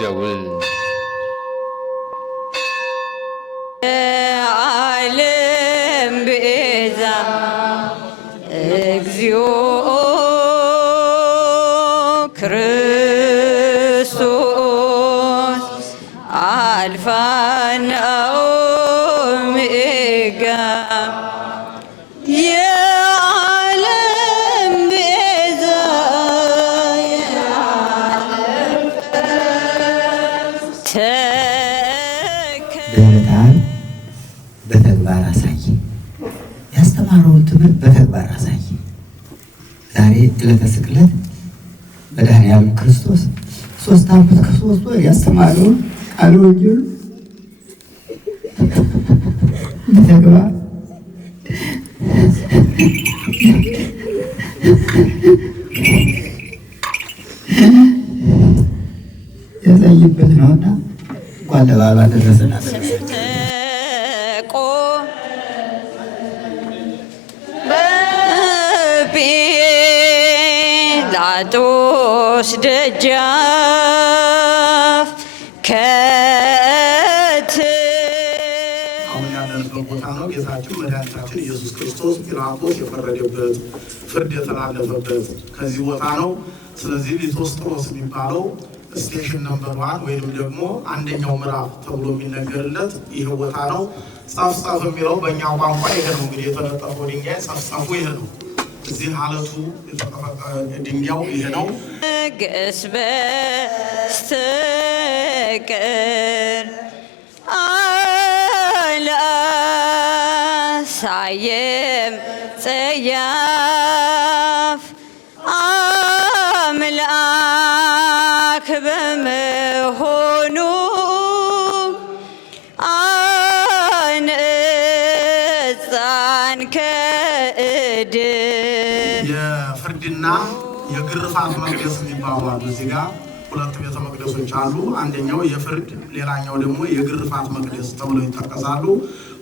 ደውል ዓለም ቤዛ እግዚኦ ክርስቶስ አልፋና ኦሜጋ የዓለም ቤዛ ገበታን በተግባር አሳይ። ያስተማረውን ትምህርት በተግባር አሳይ። ዛሬ ዕለተ ስቅለት መድኃኔዓለም ክርስቶስ 3 ዓመት ከ3 ወር ያስተማረውን ቃለ ወንጌል በተግባር ያሳይበት ነውና እንኳን ለበዓሉ አደረሰን። በጲላጦስ ደጃፍ አሁን ያለንበት ቦታ ነው። ጌታችን መድኃኒታችን ኢየሱስ ክርስቶስ ጲላጦስ የፈረደበት ፍርድ የተላለፈበት ከዚህ ቦታ ነው። ስለዚህ ሊቶስጥሮስ የሚባለው ስቴሽን ነምበር 1 ወይም ደግሞ አንደኛው ምዕራፍ ተብሎ የሚነገርለት ይህ ቦታ ነው። ጸፍጸፍ የሚለው በእኛ ቋንቋ ይሄ ነው። እንግዲህ የተነጠፈው ድንጋይ ጸፍጸፉ ይሄ ነው። እዚህ አለቱ ድንጋዩ ይሄ ነው። ግስ በስተቀር አላሳየም ጸያፍ አምላክ በመሆኑ አነጻን ከእድ የፍርድና የግርፋት መቅደስ የሚባሉ አሉ። እዚህ ጋር 2 ቤተ መቅደሶች አሉ። አንደኛው የፍርድ ሌላኛው ደግሞ የግርፋት መቅደስ ተብሎ ይጠቀሳሉ።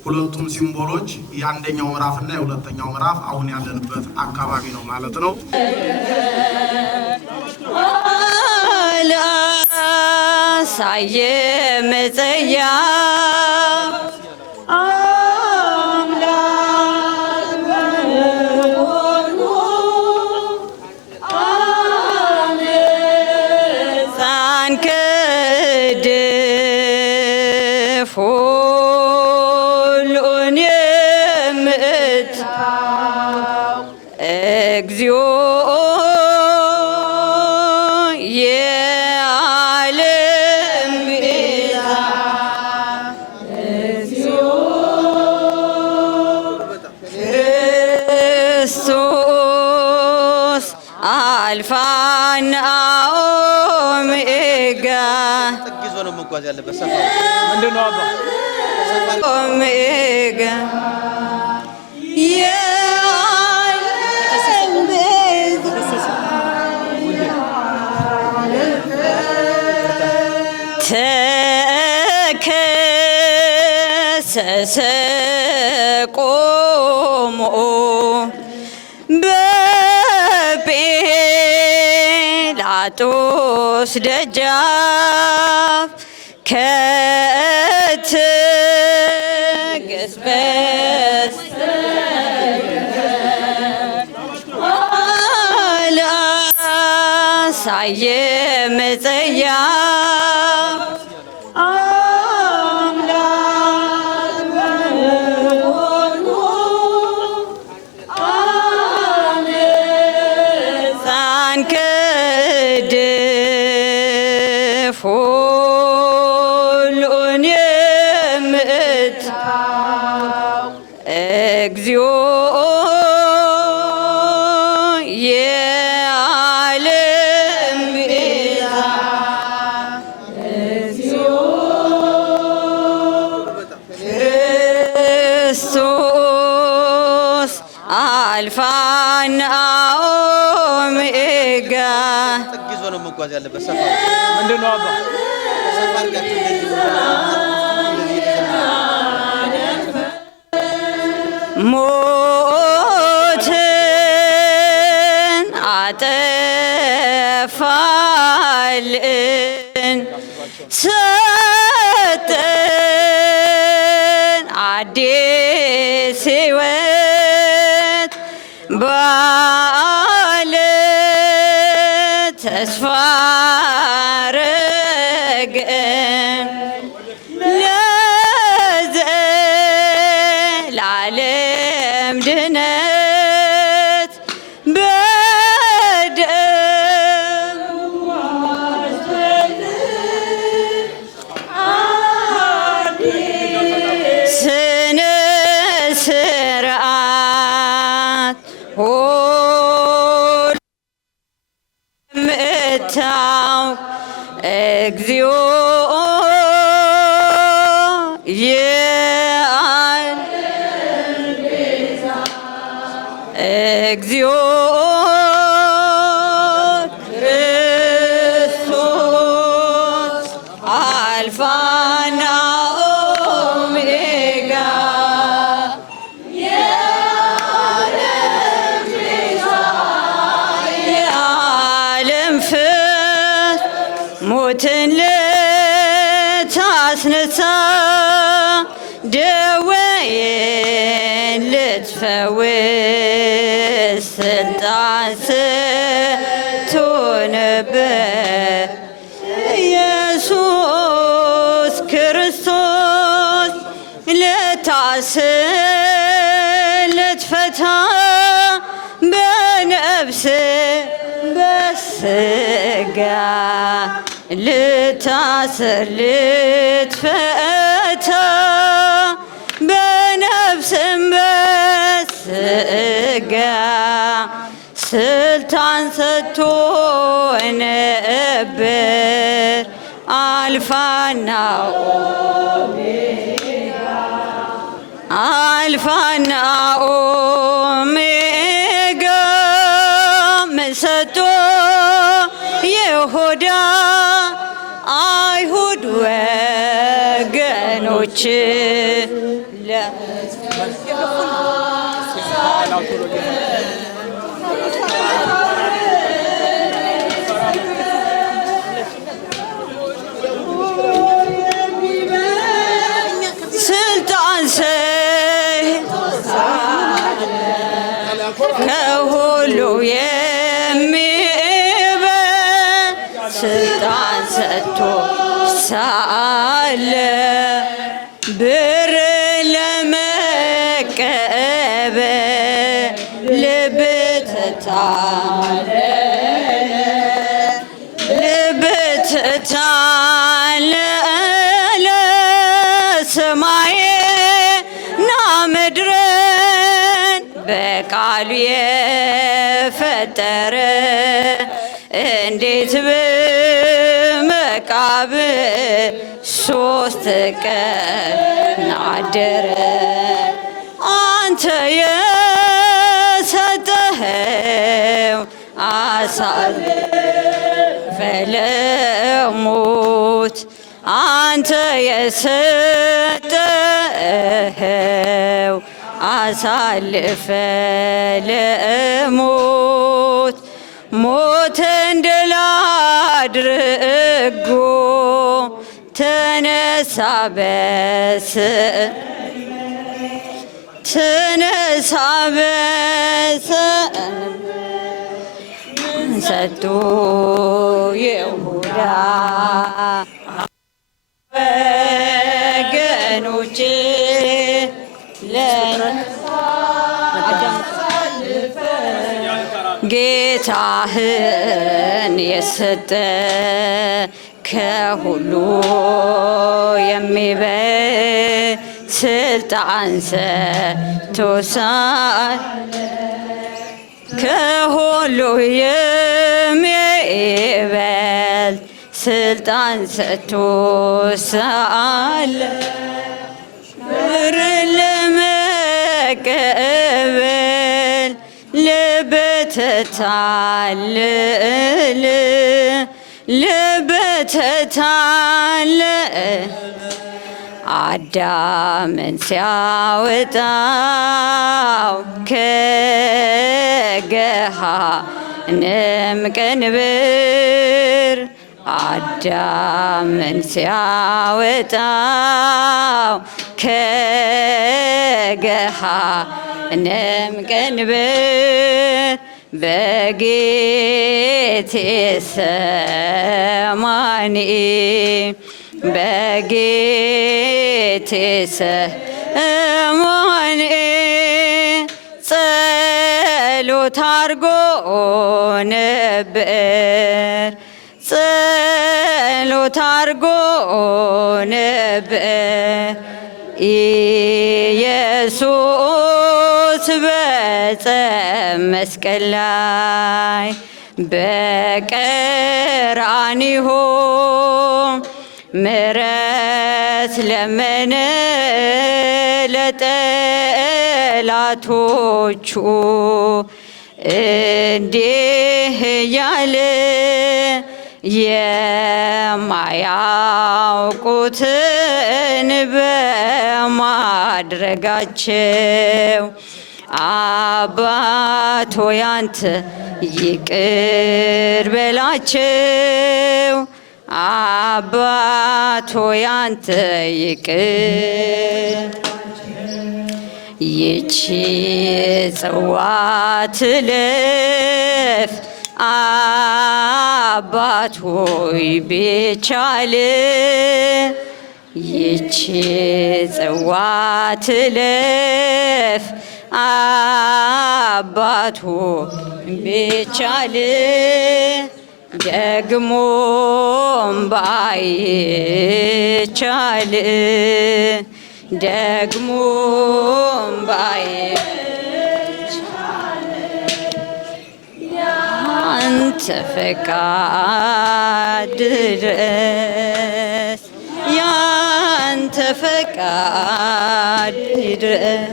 ሁለቱም ሲምቦሎች የአንደኛው ምዕራፍና የሁለተኛው ምዕራፍ አሁን ያለንበት አካባቢ ነው ማለት ነው። አላሳየም ጸያፍ ሁሉን የምታውቅ እግዚኦ የዓለም ቤዛ እግዚኦ ክርስቶስ አልፋና ኦሜጋ መጓዝ ያለበት ሰፋ ምንድን ነው? አባ ኦሜጋ የዓለም ቤዛ ተከሰሰ ቆሞ በጲላጦስ ደጃፍ ከትዕግስት በስተቀር አላሳየም ጸያፍ አምላክ በመሆኑ አነጻን ከእድፍ ሁሉን የምታውቅ እግዚኦ የዓለም ቤዛ እግዚኦ ክርስቶስ አልፋና ኦሜጋ ጥግ ይዞ ነው መጓዝ ያለበት ሰፋ ምንድን ነው? አባ ሰፋ አድርጋችሁ ሞትን አጠፋልን ሰጠን አዲስ ሕይወት ባለ ተስፋ አረገን ለዘላለም ድነት በደሙ ስነ ስርዓት ሁሉ የምታውቅ እግዚኦ እግዚኦ ክርስቶስ አልፋና ኦሜጋ የዓለም ፍርድ ሞትን ልታስነሳ ደዌን ልትፈውስ ስልጣን ሰጥቶ ነበር ኢየሱስ ክርስቶስ ልታስር ልትፈታ በነፍስ በስጋ ልታስር ልትፈታ በነፍስም በስጋ ስልጣን ሰጥቶ ነበር አልፋና አልፋና ኦሜጋ ምን ሰጥቶ ይሁዳ አይሁድ ወገኖች ስልጣን ከሁሉ የሚበልጥ ስልጣን ሰጥቶ ሳለ ብር ለመቀበል ልብ ተታለለ ሰማይና ምድርን በቃሉ የፈጠረ እንዴት በመቃብር 3 ቀን አደረ አንተ የሰጠኸው አሳልፈ ለሞት አንተ የሰጠኸው አሳልፈ ለሞት ሞትን ድል አድርጎ ተነሳ ሰጥቶ ይሁዳ ወገኖቼ ጌታህን የሰጠ ከሁሉ የሚበልጥ ስልጣን ሰጥቶሳል ከሁሉ የሚበልጥ ስልጣን ሰጥቶሳል ብርን ለመቀበል ልብ ተታለለ አዳምን ሲያወጣው ከገሃነም ቀንበር አዳምን ሲያወጣው ከገሃነም ቀንበር በጌቴሰማኒ በጌቴሰማኒ ጸሎት አድርጎ ነበር ጸሎት አድርጎ ነበር ኢየሱስ በዕፀ መስቀል ላይ በቀራንዮ ምሕረት ለመነ ለጠላቶቹ እንዲህ እያለ የማያውቁትን በማድረጋቸው አባት ሆይ አንተ ይቅር በላቸው አባት ሆይ አንተ ይቅር ይቺ ጽዋ ትለፍ አባት ሆይ ቢቻል ይቺ ጽዋ ትለፍ አባት ሆይ ቢቻል ደግሞም ባይቻል ደግሞም ባይቻል ያንተ ፈቃድ ድረስ ያንተ ፈቃድ ድረስ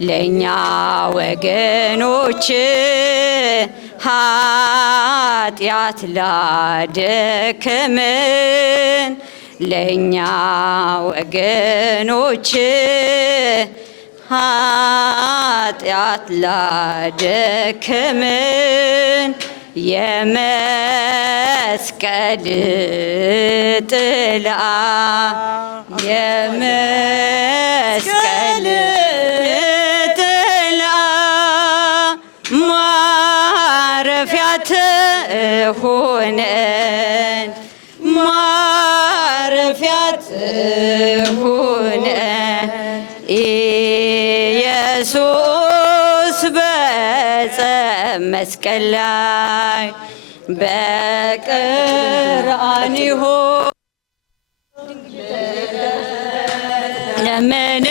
ለእኛ ወገኖች ኃጢአት ላደከመን ለእኛ ወገኖች ኃጢአት ላደከመን የመስቀል ጥላ የመስቀል ጥላ ማረፊያ ትሁነን ማረፊያ ትሁነን ኢየሱስ በዕፀ መስቀል ላይ በቀራንዮ ለመነ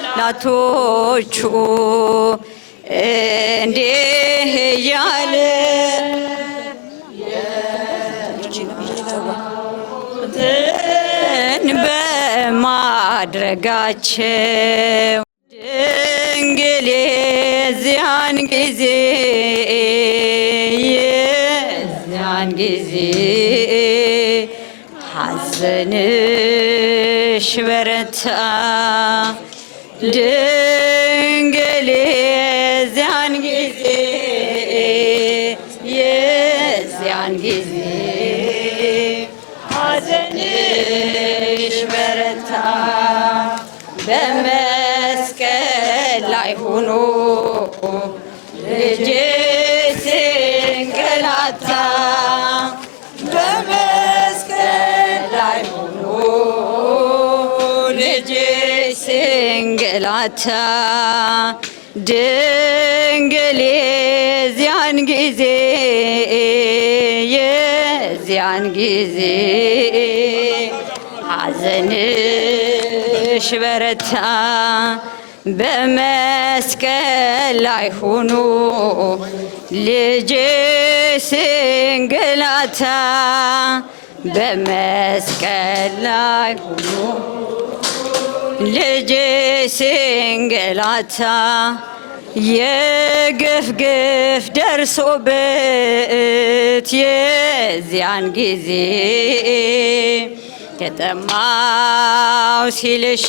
ለጠላቶቹ እንዲህ እያለ በማድረጋቸው ድንግል የዚያን ጊዜ ሐዘንሽ በረታ ድንግል የዚያን ጊዜ ሐዘንሽ በረታ በመስቀል ላይ ሆኖ ልጄ ሲንገላታ በመስቀል ላይ ሆኖ ልጄ ሲንገላታ ድንግል የዚያን ጊዜ ሐዘንሽ በረታ በመስቀል ላይ ሆኖ ልጄ ሲንገላታ በመስቀል ላይ ሆኖ ልጄ ሲንገላታ የግፍ ግፍ ደርሶበት የዚያን ጊዜ ተጠማው ሲልሽ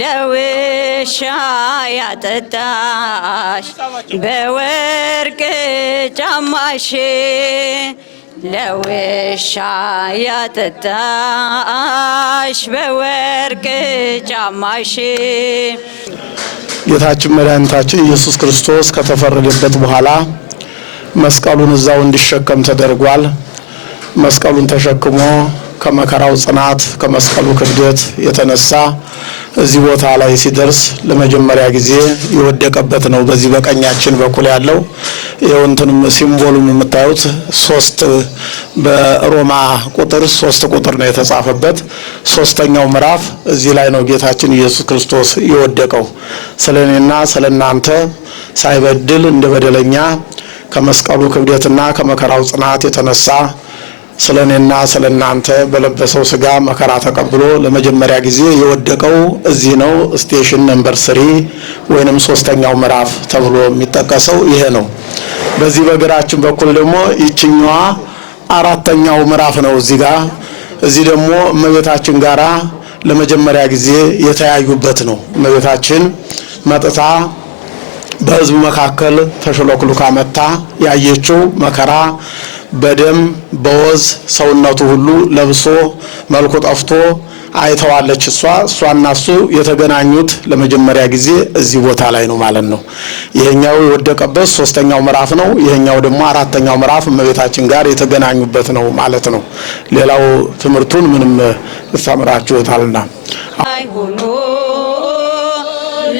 ለውሻ ያጠጣሽ በወርቅ ጫማሽ ለውሻ ያጠጣሽ በወርቅ ጫማሽ። ጌታችን መድኃኒታችን ኢየሱስ ክርስቶስ ከተፈረደበት በኋላ መስቀሉን እዛው እንዲሸከም ተደርጓል። መስቀሉን ተሸክሞ ከመከራው ጽናት ከመስቀሉ ክብደት የተነሳ እዚህ ቦታ ላይ ሲደርስ ለመጀመሪያ ጊዜ የወደቀበት ነው። በዚህ በቀኛችን በኩል ያለው የወንቱንም ሲምቦሉም የምታዩት 3 በሮማ ቁጥር 3 ቁጥር ነው የተጻፈበት። 3ኛው ምዕራፍ እዚህ ላይ ነው ጌታችን ኢየሱስ ክርስቶስ የወደቀው። ስለኔና ስለናንተ ሳይበድል እንደ በደለኛ ከመስቀሉ ክብደትና ከመከራው ጽናት የተነሳ ስለኔና ስለናንተ በለበሰው ስጋ መከራ ተቀብሎ ለመጀመሪያ ጊዜ የወደቀው እዚህ ነው። ስቴሽን ነምበር 3 ወይንም 3ኛው ምዕራፍ ተብሎ የሚጠቀሰው ይሄ ነው። በዚህ በግራችን በኩል ደግሞ ይችኛዋ 4ኛው ምዕራፍ ነው። እዚህ ደግሞ እመቤታችን ጋራ ለመጀመሪያ ጊዜ የተያዩበት ነው። እመቤታችን መጥታ በሕዝብ መካከል ተሽሎክሉካ መታ ያየችው መከራ በደም በወዝ ሰውነቱ ሁሉ ለብሶ መልኩ ጠፍቶ አይተዋለች። እሷና እሱ የተገናኙት ለመጀመሪያ ጊዜ እዚህ ቦታ ላይ ነው ማለት ነው። ይሄኛው የወደቀበት 3ኛው ምዕራፍ ነው። ይሄኛው ደግሞ 4ኛው ምዕራፍ እመቤታችን ጋር የተገናኙበት ነው ማለት ነው። ሌላው ትምህርቱን ምንም ተምራችሁታልና አይሁኑ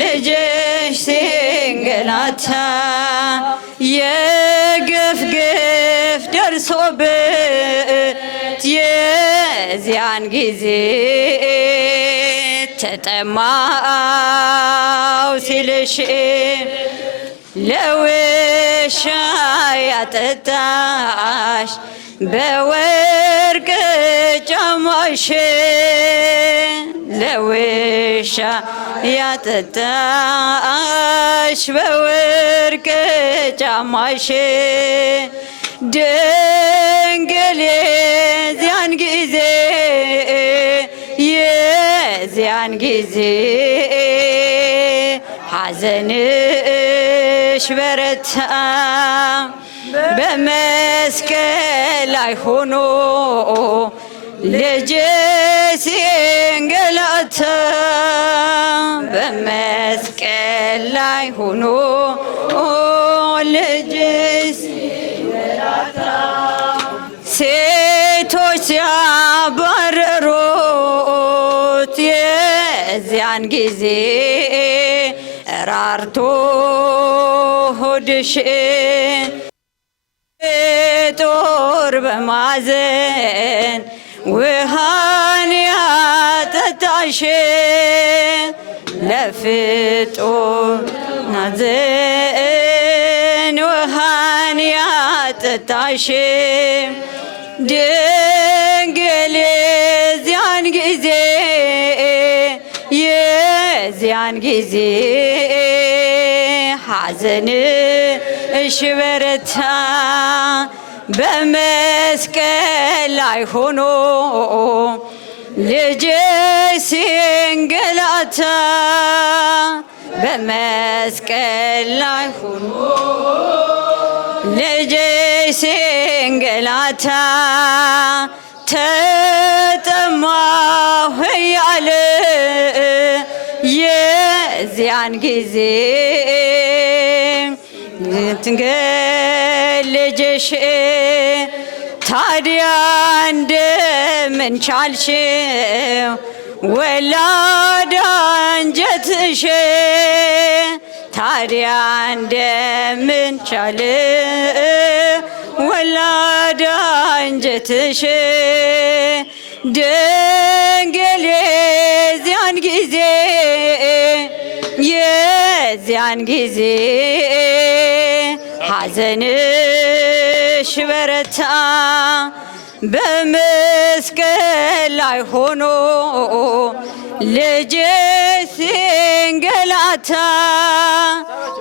ልጅሽ ሲንገላታ የግፍ ደርሶበት የዚያን ጊዜ ተጠማው ሲልሽ ለውሻ ያጠጣሽ በወርቅ ጫማሽ ለውሻ ያጠጣሽ በወርቅ ጫማሽ ድንግል የዚያን ጊዜ ሐዘንሽ በረታ በመስቀል ላይ ሆኖ ልጅሽ ሲንገላታ በመስቀል ላይ ሆኖ ልጅሽ ሴቶች ሲያባረሩት የዚያን ጊዜ ራርቶ ሆድሽ ጦር በማዘን ውሃን ያጠጣሽ ለፍጡር ናዘን ውሃን ያጠጣሽ ድንግል የዚያን ጊዜ ሐዘንሽ በረታ በመስቀል ላይ ሆኖ ልጅሽ ሲንገላታ በመስቀል ላይ ሆኖ ልጅሽ ሲንገላታ ተጠማሁ እያለ የዚያን ጊዜ ልጅሽ ታዲያ እንደምን ቻልሽው ወላድ አንጀትሽ ታዲያ እንደምን ቻልው ወላድ አንጀትሽ ድንግል የዚያን ጊዜ ሐዘንሽ በረታ በመስቀል ላይ ሆኖ ልጅሽ ሲንገላታ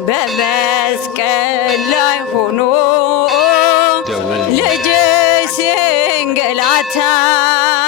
በመስቀል ላይ ሆኖ